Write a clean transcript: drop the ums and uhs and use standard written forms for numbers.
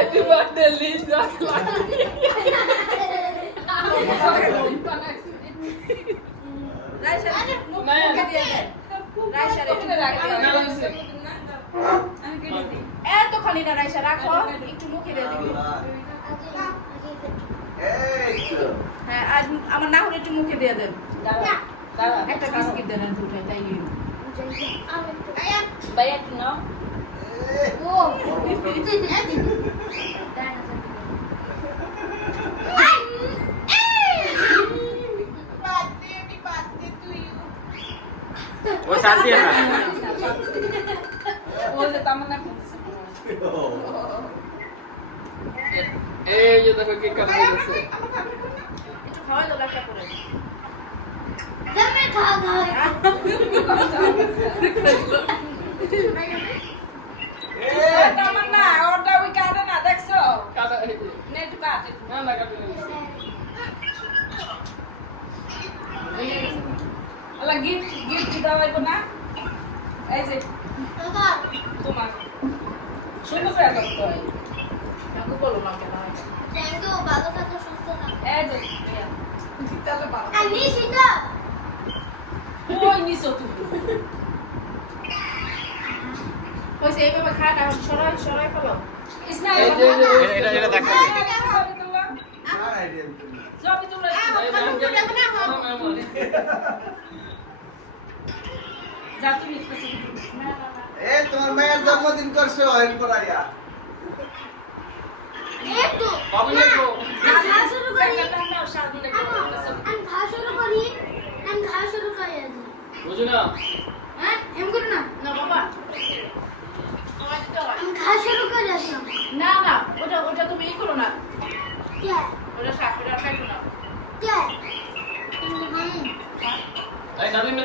Happy birthday, Lisa. Raisa মুখে দিয়ে দেন রাইসা রে আমি কেটে দিই এত খালি না রাইসা রাখো একটু মুখে দিয়ে দিবি হ্যাঁ আজ আমার না হলে একটু মুখে দিয়ে দেন একটা বিস্কিট দেন দুটো তাই Bayar no? ও তুই দিদি वो शादी है ना वो जो तमन्ना ये देखो कि कम है से একটু খাওয়াই দাও লাটা করে দমে খাওয়া খাওয়া তমন্না ওটা ওই কাটে না দেখছো kada নেট কাটে na na kada আলা গিফট গিফট দাও আইব না এই যে দাদা তোমার সুন্দর করে করতে হয় আমি বলো না কেন থ্যাংক ইউ ভালো থাকো সুস্থ থাকো এই যে তাহলে বাবা আমি সিধা ওই নিছো তুমি হইছে এইভাবে খাটা সরাই সরাই ফেলো ইসনা এটা দেখা সবই তোমরা যা তুমি এ তোমার মায়ের জন্মদিন করছো এরপর আইয়া একটু babu ne ko খাওয়া শুরু করি দাও সামনে আমি খাওয়া শুরু করি আমি খাওয়া শুরু করি buju na হ্যাঁ এম করো না না বাবা আমি খাওয়া শুরু করি আসলাম না না ওটা ওটা তুমি ই করো না কে ওটা শাক ওটা খাইতো না কে ai nadim